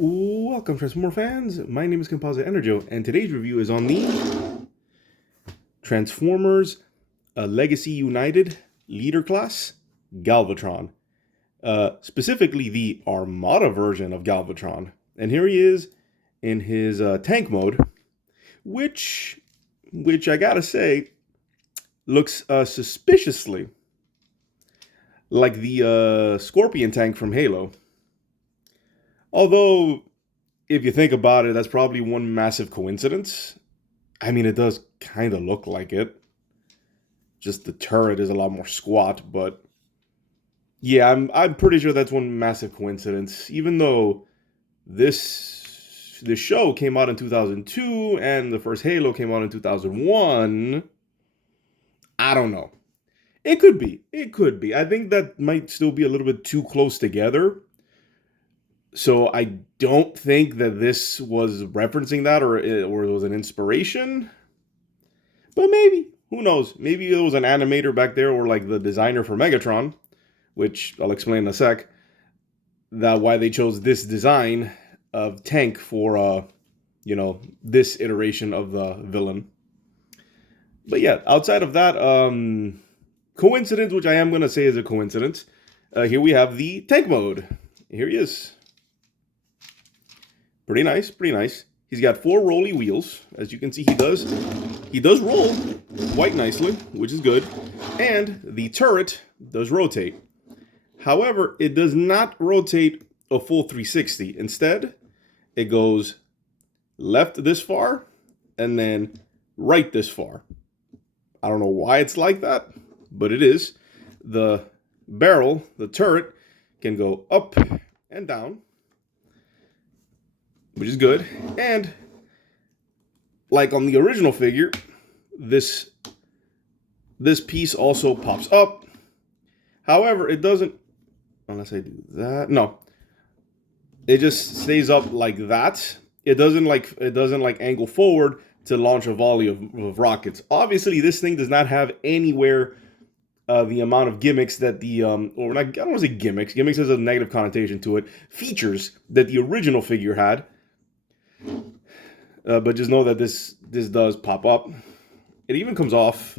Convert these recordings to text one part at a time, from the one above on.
Welcome, Transformer fans. My name is Composite Enerjoe, and today's review is on the Transformers Legacy United Leader Class Galvatron. Specifically, the Armada version of Galvatron. And here he is in his tank mode, which I gotta say, looks suspiciously like the Scorpion tank from Halo. Although, if you think about it, that's probably one massive coincidence. I mean, it does kind of look like it. Just the turret is a lot more squat, but yeah, I'm pretty sure that's one massive coincidence. Even though this show came out in 2002 and the first Halo came out in 2001, I don't know. It could be. It could be. I think that might still be a little bit too close together. So I don't think that this was referencing that or it was an inspiration. But maybe. Who knows? Maybe it was an animator back there or like the designer for Megatron, which I'll explain in a sec. That why they chose this design of tank for this iteration of the villain. But yeah, outside of that, coincidence, which I am gonna say is a coincidence. Here we have the tank mode. Here he is. Pretty nice, pretty nice. He's got 4 rolly wheels. As you can see, he does roll quite nicely, which is good. And the turret does rotate. However, it does not rotate a full 360. Instead, it goes left this far and then right this far. I don't know why it's like that, but it is. The barrel, the turret, can go up and down, which is good. And like on the original figure, this piece also pops up. However, it doesn't, unless I do that. No. It just stays up like that. It doesn't like angle forward to launch a volley of rockets. Obviously, this thing does not have anywhere the amount of gimmicks that the or not, I don't want to say gimmicks. Gimmicks has a negative connotation to it. Features that the original figure had. But just know that this does pop up. It even comes off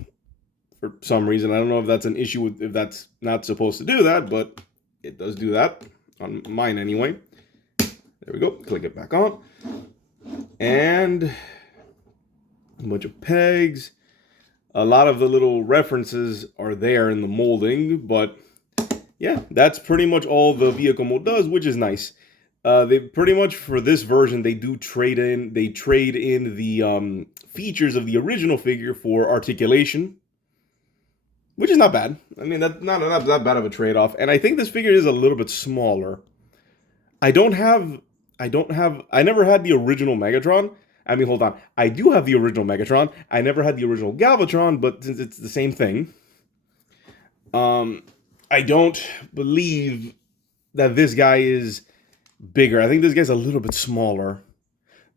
for some reason. I don't know if that's an issue with if that's not supposed to do that, but it does do that on mine anyway. There we go. Click it back on. And a bunch of pegs. A lot of the little references are there in the molding, but yeah, that's pretty much all the vehicle mode does, which is nice. They pretty much for this version they do trade in. They trade in the features of the original figure for articulation, which is not bad. I mean, that's not that bad of a trade-off. And I think this figure is a little bit smaller. I never had the original Megatron. I mean, hold on. I do have the original Megatron. I never had the original Galvatron, but since it's the same thing, I don't believe that this guy is bigger. I think this guy's a little bit smaller.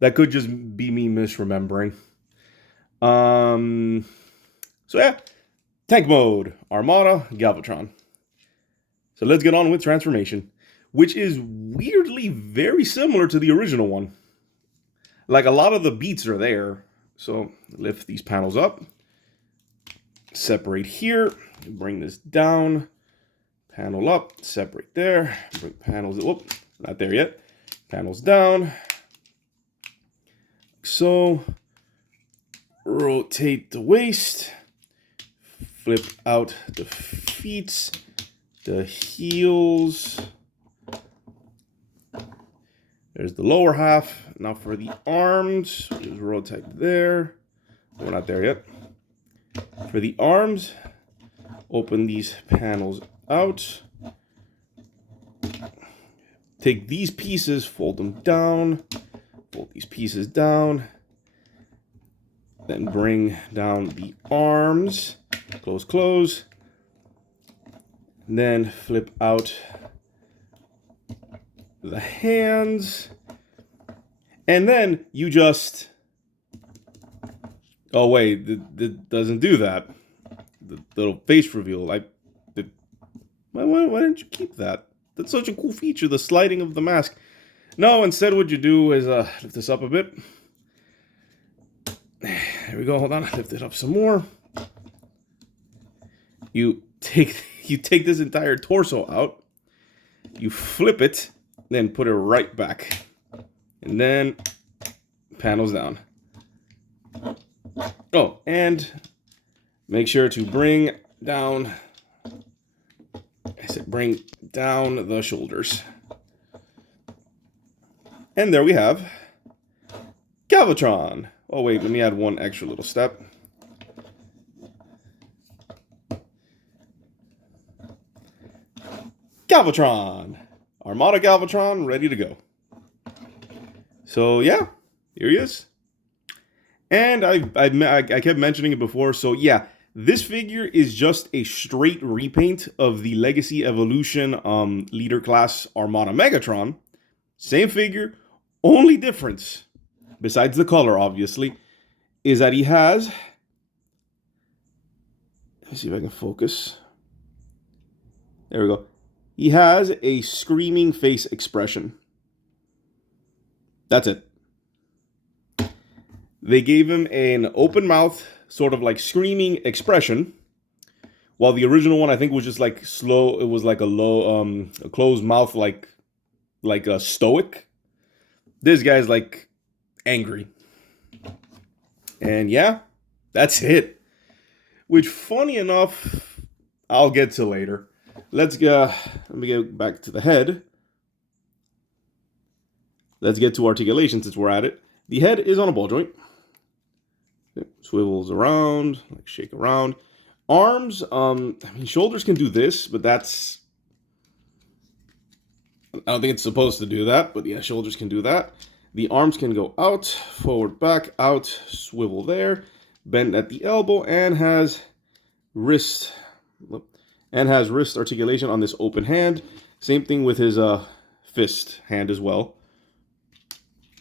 That could just be me misremembering. So yeah, tank mode, Armada, Galvatron. So let's get on with transformation, which is weirdly very similar to the original one. Like a lot of the beats are there. So lift these panels up, separate here, bring this down, panel up, separate there, bring panels, whoop, not there yet, panels down. So rotate the waist, flip out the feet, the heels. There's the lower half. Now for the arms, just rotate there. We're not there yet. For the arms, open these panels out. Take these pieces, fold them down. Fold these pieces down. Then bring down the arms. Close, close. And then flip out the hands, and then you just, oh wait, it doesn't do that. The little face reveal, why didn't you keep that? That's such a cool feature, the sliding of the mask. No, instead what you do is lift this up a bit. There we go. Hold on. Lift it up some more. You take this entire torso out. You flip it, then put it right back. And then panels down. Oh, and make sure to bring down the shoulders. And there we have Galvatron. Oh wait, let me add one extra little step. Galvatron. Armada Galvatron, ready to go. So yeah, here he is. And I kept mentioning it before, so yeah, this figure is just a straight repaint of the Legacy Evolution Leader Class Armada Megatron. Same figure, only difference, besides the color obviously, is that he has, let me see if I can focus. There we go. He has a screaming face expression. That's it. They gave him an open mouth, sort of like screaming expression, while the original one I think was just like slow. It was like a low, a closed mouth, like a stoic. This guy's like angry, and yeah, that's it. Which, funny enough, I'll get to later. Let me get back to the head. Let's get to articulation since we're at it. The head is on a ball joint. It swivels around, like shake around. Arms, I mean, shoulders can do this, but that's, I don't think it's supposed to do that, but yeah, shoulders can do that. The arms can go out, forward, back, out, swivel there, bend at the elbow, and has wrist articulation on this open hand. Same thing with his fist hand as well.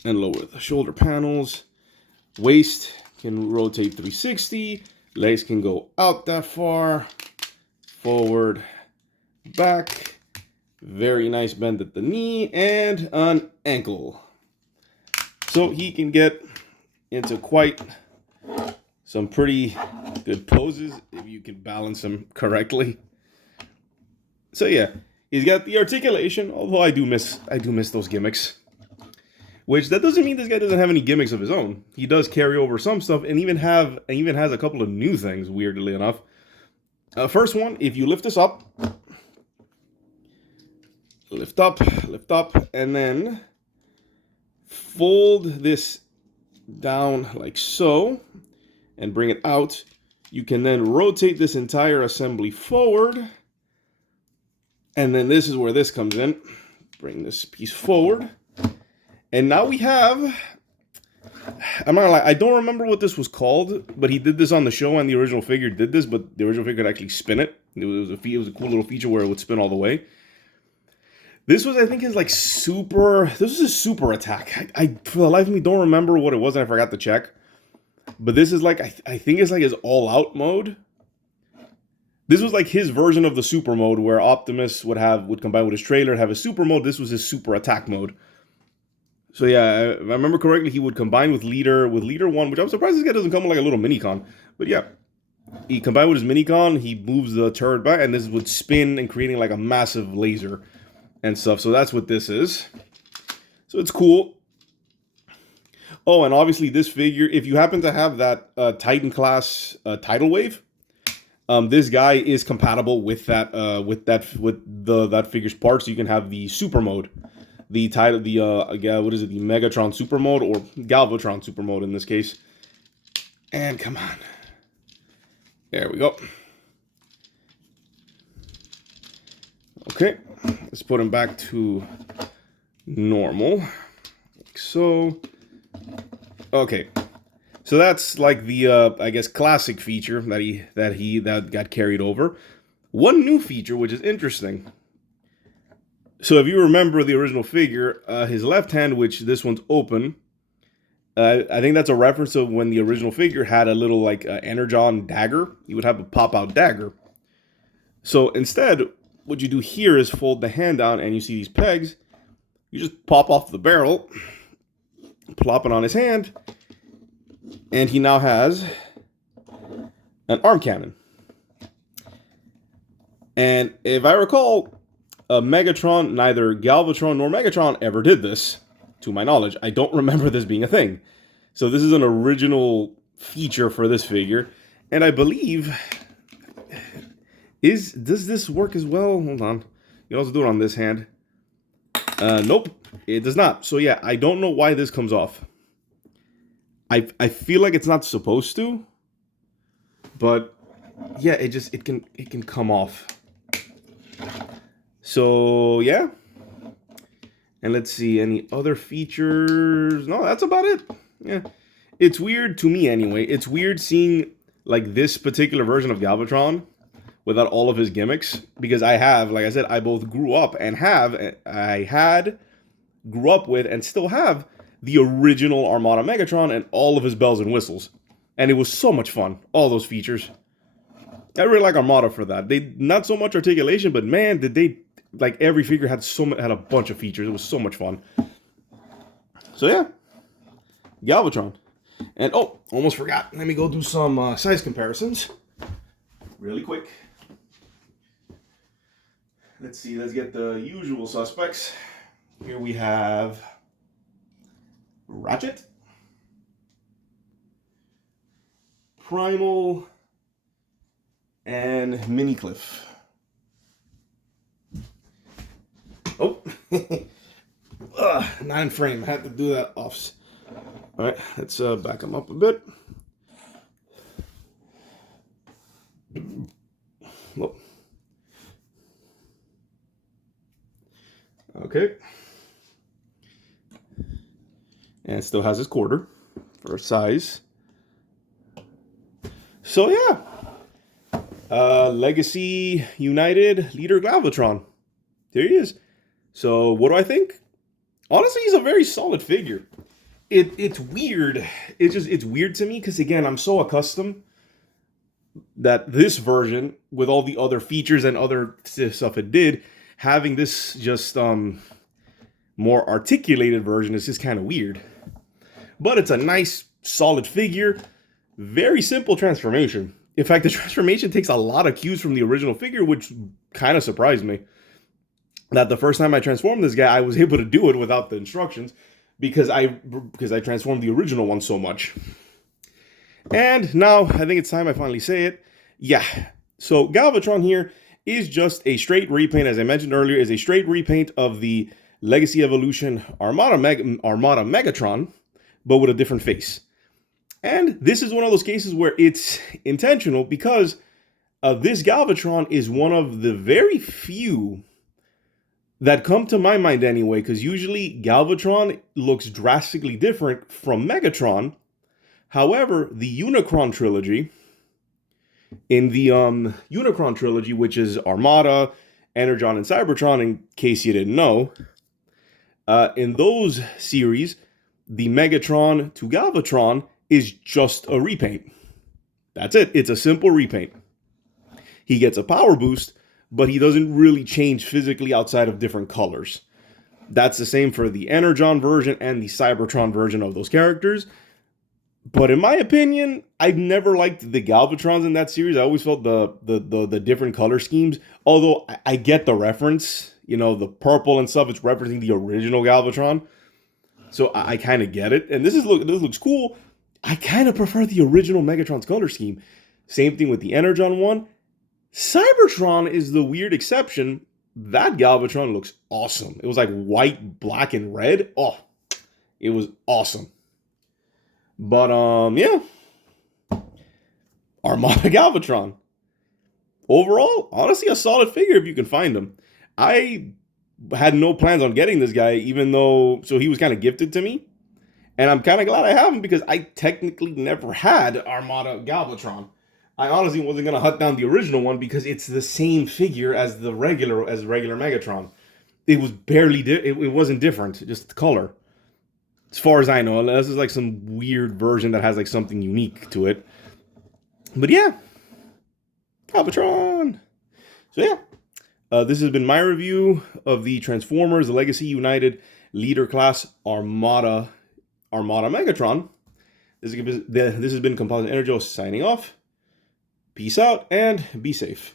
And lower the shoulder panels. Waist can rotate 360. Legs can go out that far. Forward, back. Very nice bend at the knee and an ankle. So he can get into quite some pretty good poses if you can balance him correctly. So yeah, he's got the articulation, although I do miss those gimmicks. Which, that doesn't mean this guy doesn't have any gimmicks of his own. He does carry over some stuff and even has a couple of new things, weirdly enough. First one, if you lift this up, lift up, and then fold this down like so, and bring it out, you can then rotate this entire assembly forward. And then this is where this comes in. Bring this piece forward. And now we have, I'm not gonna lie, I don't remember what this was called, but he did this on the show and the original figure did this, but the original figure could actually spin it. It was a cool little feature where it would spin all the way. This was, I think, his like this was his super attack. I for the life of me don't remember what it was and I forgot to check. But this is like, I think it's like his all out mode. This was like his version of the super mode where Optimus would combine with his trailer and have a super mode. This was his super attack mode. So yeah, if I remember correctly, he would combine with Leader 1, which I'm surprised this guy doesn't come with like a little mini-con. But yeah, he combined with his mini-con, he moves the turret back, and this would spin and creating like a massive laser and stuff. So that's what this is. So it's cool. Oh, and obviously this figure, if you happen to have that Titan class tidal wave, this guy is compatible with that figure's parts. So you can have the super mode. The Megatron Super Mode, or Galvatron Super Mode in this case. And come on. There we go. Okay, let's put him back to normal. Like so. Okay. So that's like the I guess classic feature that got carried over. One new feature which is interesting. So if you remember the original figure, his left hand, which this one's open, I think that's a reference to when the original figure had a little like Enerjane dagger. You would have a pop-out dagger. So instead, what you do here is fold the hand down and you see these pegs. You just pop off the barrel, plop it on his hand, and he now has an arm cannon. And if I recall, Megatron, neither Galvatron nor Megatron ever did this, to my knowledge. I don't remember this being a thing. So this is an original feature for this figure. And I believe, does this work as well? Hold on. You can also do it on this hand. Nope, it does not. So yeah, I don't know why this comes off. I feel like it's not supposed to, but yeah, it can come off. So yeah, and let's see, any other features? No, that's about it. Yeah, it's weird to me anyway. It's weird seeing like this particular version of Galvatron without all of his gimmicks, because I have, like I said, I both grew up and grew up with and still have the original Armada Megatron and all of his bells and whistles, and it was so much fun. All those features. I really like Armada for that. They not so much articulation, but man, did they, like, every figure had a bunch of features. It was so much fun. So yeah, Galvatron. And oh, almost forgot. Let me go do some size comparisons really quick. Let's see. Let's get the usual suspects. Here we have Ratchet, Primal, and Mini Cliff. Oh, not in frame. I had to do that off. All right, let's back them up a bit. Whoop. Okay. And it still has his quarter for size. So yeah, Legacy United Leader Galvatron. There he is. So what do I think? Honestly, he's a very solid figure. It's weird. It's weird to me because, again, I'm so accustomed that this version, with all the other features and other stuff it did, having this just more articulated version is just kind of weird. But it's a nice, solid figure. Very simple transformation. In fact, the transformation takes a lot of cues from the original figure, which kind of surprised me. That the first time I transformed this guy, I was able to do it without the instructions because I transformed the original one so much. And now, I think it's time I finally say it. Yeah, so Galvatron here is just a straight repaint, as I mentioned earlier, is a straight repaint of the Legacy Evolution Armada Megatron, but with a different face. And this is one of those cases where it's intentional because this Galvatron is one of the very few that come to my mind anyway, because usually Galvatron looks drastically different from Megatron. However, the Unicron trilogy, in the Unicron trilogy, which is Armada, Enerjane, and Cybertron, in case you didn't know, in those series, the Megatron to Galvatron is just a repaint. That's it. It's a simple repaint. He gets a power boost, but he doesn't really change physically outside of different colors. That's the same for the Enerjane version and the Cybertron version of those characters. But in my opinion, I've never liked the Galvatrons in that series. I always felt the different color schemes. Although I get the reference, you know, the purple and stuff, it's referencing the original Galvatron. So I kind of get it. And this looks cool. I kind of prefer the original Megatron's color scheme. Same thing with the Enerjane one. Cybertron is the weird exception. That Galvatron looks awesome. It was like white, black, and red. Oh, it was awesome. But, yeah. Armada Galvatron. Overall, honestly, a solid figure if you can find him. I had no plans on getting this guy, even though, so he was kind of gifted to me. And I'm kind of glad I have him because I technically never had Armada Galvatron. I honestly wasn't going to hunt down the original one because it's the same figure as the regular Megatron. It was barely, it wasn't different, just the color. As far as I know, unless it's like some weird version that has like something unique to it. But yeah, Galvatron. So yeah, this has been my review of the Transformers, the Legacy United leader class Armada Megatron. This has been Composite Enerjoe signing off. Peace out and be safe.